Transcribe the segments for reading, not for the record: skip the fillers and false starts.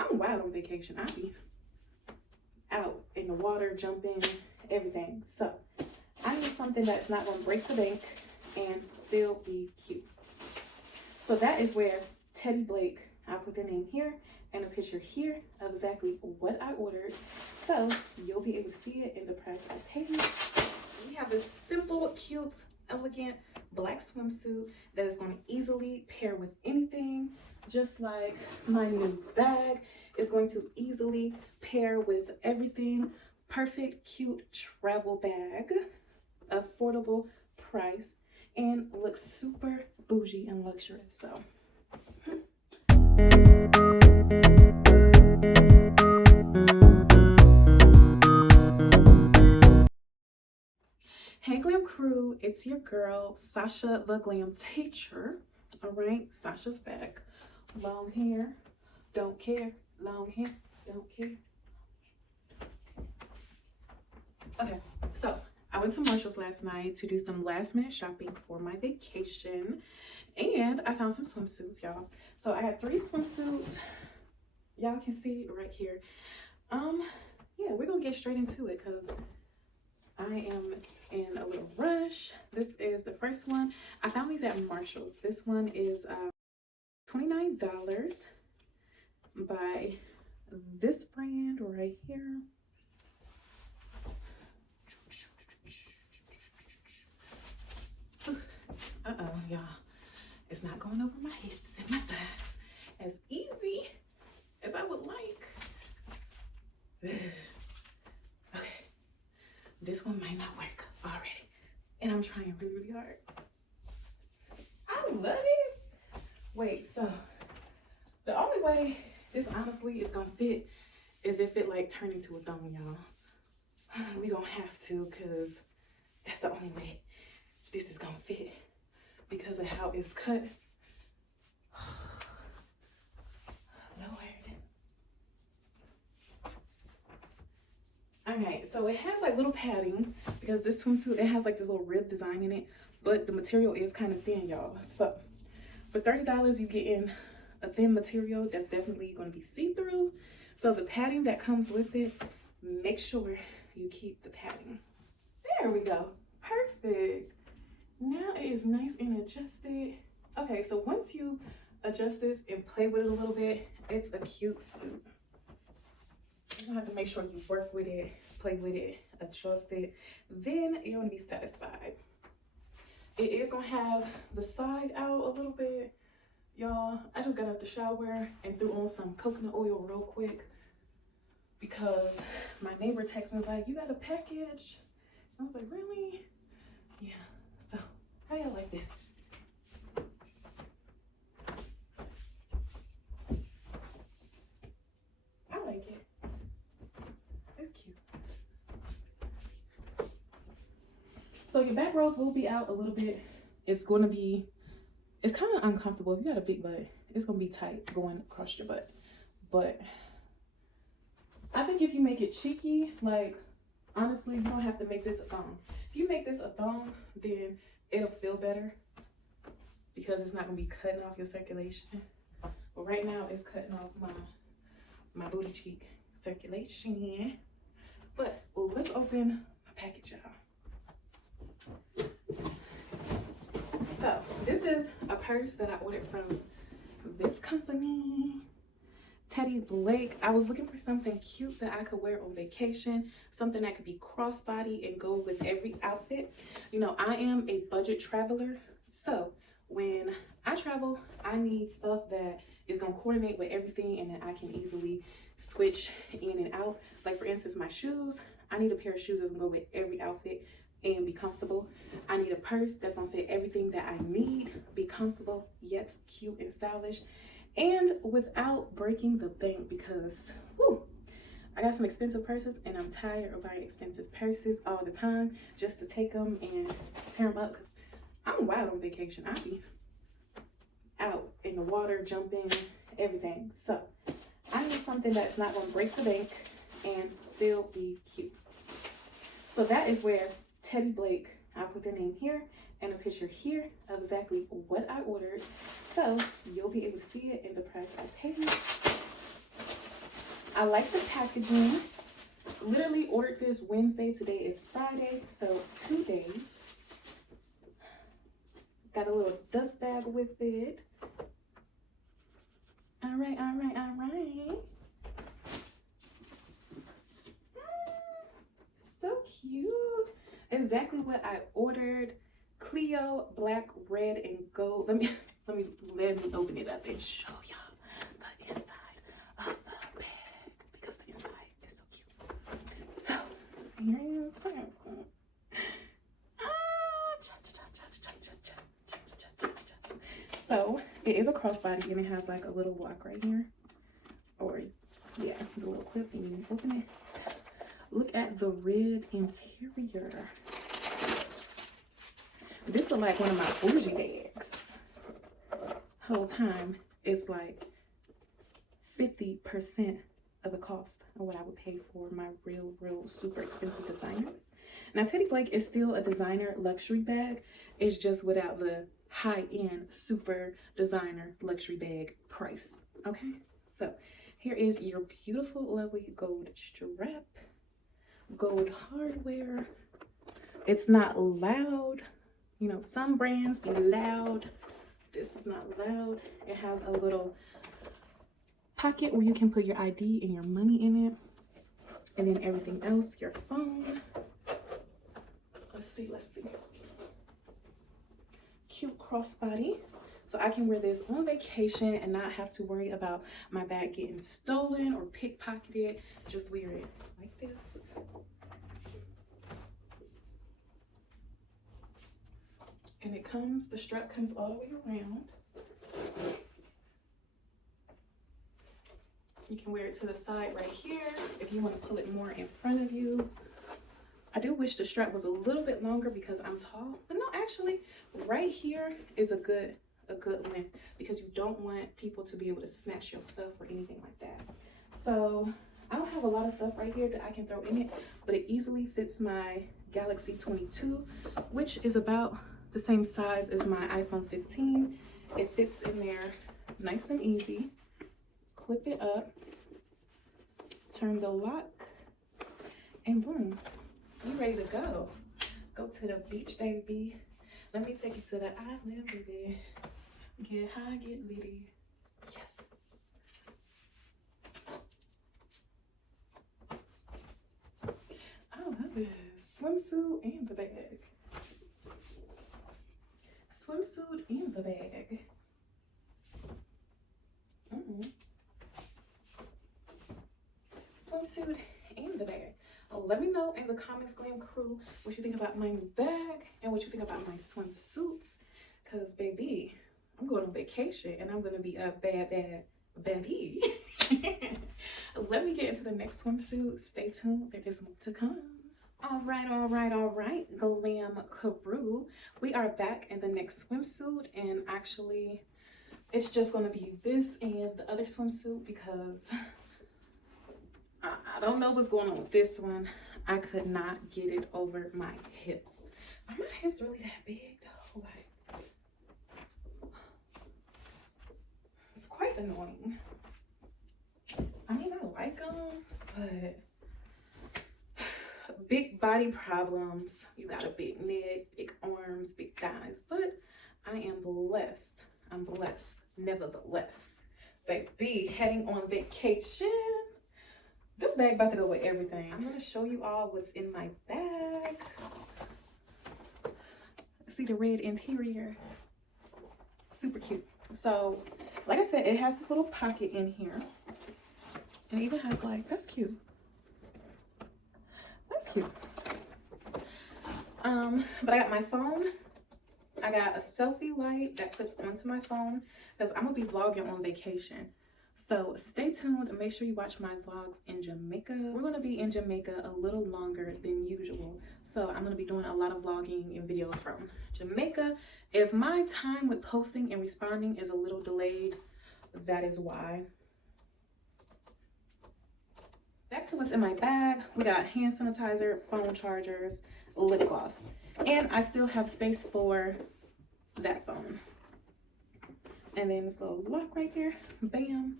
I'm wild on vacation. I be out in the water, jumping, everything. So I need something that's not going to break the bank and still be cute. So that is where Teddy Blake, I put their name here and a picture here of exactly what I ordered. So you'll be able to see it in the price I paid. We have this simple, cute, elegant black swimsuit that is going to easily pair with anything. Just like my new bag is going to easily pair with everything. Perfect, cute travel bag, affordable price, and looks super bougie and luxurious. So hey Glam Crew, it's your girl Sasha the Glam Teacher. All right, Sasha's back. Long hair, don't care. Long hair, don't care. Okay, so I went to Marshals last night to do some last minute shopping for my vacation, and I found some swimsuits, y'all. So I had 3 swimsuits. Y'all can see right here. Yeah, we're gonna get straight into it because I am in a little rush. This is the first one. I found these at Marshals. This one is $29 by this brand right here. Y'all, it's not going over my hips and my thighs as easy as I would like. Okay, this one might not work already, and I'm trying really, really hard. I love it. Wait, so the only way this honestly is gonna fit is if it like turned into a thong, y'all. We gonna have to, cause that's the only way this is gonna fit because of how it's cut. Lord. Alright, so it has like little padding because this swimsuit, it has like this little rib design in it, but the material is kind of thin, y'all. So for $30, you get in a thin material that's definitely going to be see-through. So the padding that comes with it, make sure you keep the padding. There we go. Perfect. Now it is nice and adjusted. Okay, so once you adjust this and play with it a little bit, it's a cute suit. You're gonna have to make sure you work with it, play with it, adjust it. Then you're gonna be satisfied. It is gonna have the side out a little bit. Y'all, I just got out the shower and threw on some coconut oil real quick because my neighbor texted me, was like, you got a package? I was like, really? Yeah, so how y'all like this? I like it. It's cute. So your back rolls will be out a little bit. It's going to be, it's kind of uncomfortable. If you got a big butt, it's going to be tight going across your butt. But I think if you make it cheeky, like, honestly, you don't have to make this a thong. If you make this a thong, then it'll feel better because it's not going to be cutting off your circulation. But right now, it's cutting off my booty cheek circulation. But let's open my package, y'all. So this is a purse that I ordered from this company, Teddy Blake. I was looking for something cute that I could wear on vacation, something that could be crossbody and go with every outfit. You know, I am a budget traveler, so when I travel, I need stuff that is gonna coordinate with everything and that I can easily switch in and out. Like for instance, my shoes, I need a pair of shoes that's gonna go with every outfit and be comfortable. I need a purse that's gonna fit everything that I need, be comfortable yet cute and stylish, and without breaking the bank because whew, I got some expensive purses and I'm tired of buying expensive purses all the time just to take them and tear them up because I'm wild on vacation. I be out in the water, jumping, everything. So I need something that's not gonna break the bank and still be cute. So that is where Teddy Blake, I put their name here and a picture here of exactly what I ordered. So you'll be able to see it in the price I paid. I like the packaging. Literally ordered this Wednesday. Today is Friday, so 2 days. Got a little dust bag with it. All right, all right, all right. So cute. Exactly what I ordered. Cleo, black, red, and gold. Let me open it up and show y'all the inside of the bag because the inside is so cute. So here is so it is a crossbody and it has like a little lock right here, or yeah, the little clip, and you open it. Look at the red interior. This is like one of my bougie bags. Whole time it's like 50% of the cost of what I would pay for my real super expensive designers. Now Teddy Blake is still a designer luxury bag. It's just without the high-end super designer luxury bag price. Okay, so here is your beautiful, lovely gold strap, gold hardware. It's not loud. You know, some brands be loud. This is not loud. It has a little pocket where you can put your ID and your money in it. And then everything else, your phone. Let's see. Cute crossbody. So I can wear this on vacation and not have to worry about my bag getting stolen or pickpocketed. Just wear it like this. And it comes, the strap comes all the way around. You can wear it to the side right here if you want to pull it more in front of you. I do wish the strap was a little bit longer because I'm tall, but no, actually right here is a good length because you don't want people to be able to snatch your stuff or anything like that. So I don't have a lot of stuff right here that I can throw in it, but it easily fits my Galaxy 22, which is about the same size as my iPhone 15. It fits in there nice and easy. Clip it up, turn the lock, and boom, you ready to go. Go to the beach, baby. Let me take you to the island, baby. Get high, get litty. Yes. I love this. Swimsuit and the bag. Swimsuit in the bag. Swimsuit in the bag. Let me know in the comments, Glam Crew, what you think about my new bag and what you think about my swimsuits. Because, baby, I'm going on vacation and I'm going to be a baddie. Let me get into the next swimsuit. Stay tuned. There is more to come. All right, Glam Crew. We are back in the next swimsuit, and actually, it's just gonna be this and the other swimsuit because I don't know what's going on with this one. I could not get it over my hips. Are my hips really that big though? Like, it's quite annoying. I mean, I like them, but big body problems. You got a big neck, big arms, big thighs, but I am blessed. I'm blessed nevertheless. Baby, heading on vacation. This bag about to go with everything. I'm gonna show you all what's in my bag. See the red interior? Super cute. So, like I said, it has this little pocket in here. And it even has like, that's cute. That's cute. But I got my phone. I got a selfie light that clips onto my phone because I'm gonna be vlogging on vacation. So stay tuned and make sure you watch my vlogs in Jamaica. We're gonna be in Jamaica a little longer than usual. So I'm gonna be doing a lot of vlogging and videos from Jamaica. If my time with posting and responding is a little delayed, that is why. Back to what's in my bag. We got hand sanitizer, phone chargers, lip gloss. And I still have space for that phone. And then this little lock right there. Bam.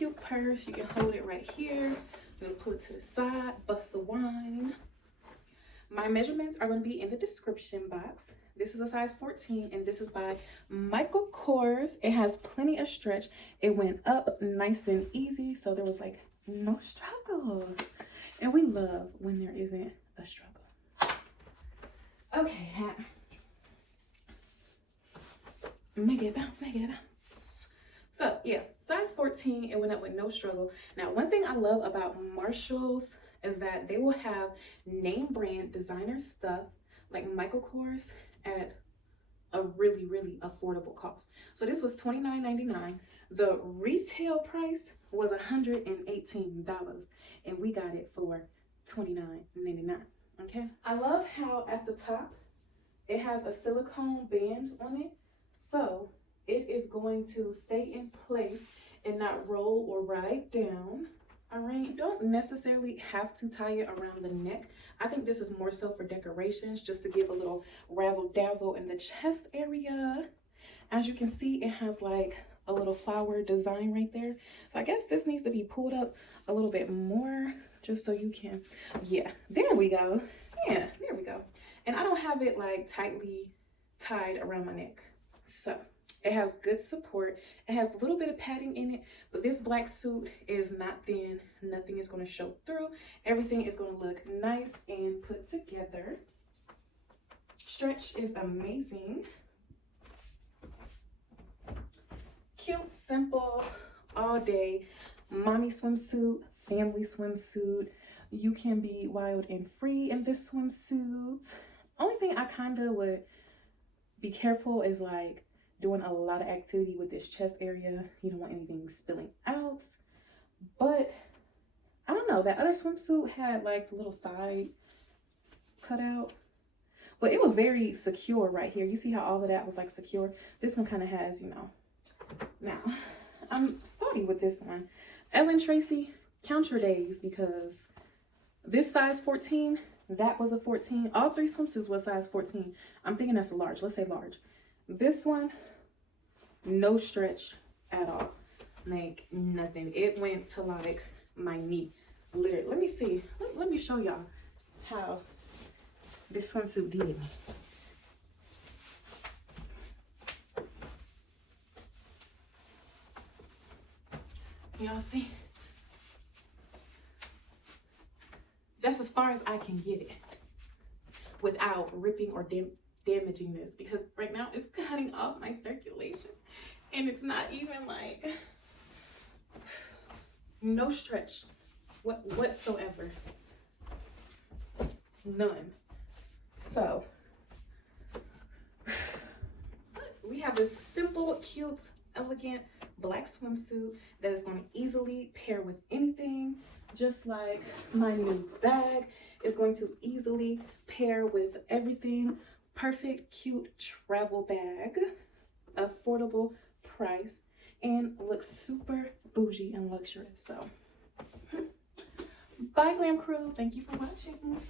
cute purse. You can hold it right here. You're gonna pull it to the side, bust the wine. My measurements are going to be in the description box. This is a size 14 and this is by Michael Kors. It has plenty of stretch. It went up nice and easy, so there was like no struggle. And we love when there isn't a struggle. Okay, hat. Make it bounce, make it bounce. So yeah, size 14, it went up with no struggle. Now, one thing I love about Marshalls is that they will have name brand designer stuff like Michael Kors at a really, really affordable cost. So this was $29.99. The retail price was $118 and we got it for $29.99. Okay. I love how at the top it has a silicone band on it. So it is going to stay in place and not roll or ride down. All right, you don't necessarily have to tie it around the neck. I think this is more so for decorations, just to give a little razzle dazzle in the chest area. As you can see, it has like a little flower design right there. So I guess this needs to be pulled up a little bit more just so you can, yeah, there we go. Yeah, there we go. And I don't have it like tightly tied around my neck. So it has good support. It has a little bit of padding in it, but this black suit is not thin. Nothing is going to show through. Everything is going to look nice and put together. Stretch is amazing. Cute, simple, all day. Mommy swimsuit, family swimsuit. You can be wild and free in this swimsuit. Only thing I kind of would be careful is like doing a lot of activity with this chest area. You don't want anything spilling out. But I don't know, that other swimsuit had like the little side cut out, but it was very secure right here. You see how all of that was like secure? This one kind of has, you know. Now I'm salty with this one. Ellen Tracy, count your days, because this size 14, that was a 14. All three swimsuits was size 14. I'm thinking that's a large. Let's say large. This one, no stretch at all. Like nothing. It went to like my knee. Literally. Let me see. Let me show y'all how this swimsuit did me. Y'all see? That's as far as I can get it without ripping or damaging this, because right now it's cutting off my circulation and it's not even like no stretch whatsoever, none. So we have this simple, cute, elegant black swimsuit that is going to easily pair with anything, just like my new bag is going to easily pair with everything. Perfect, cute travel bag, affordable price, and looks super bougie and luxurious. So bye, Glam Crew. Thank you for watching.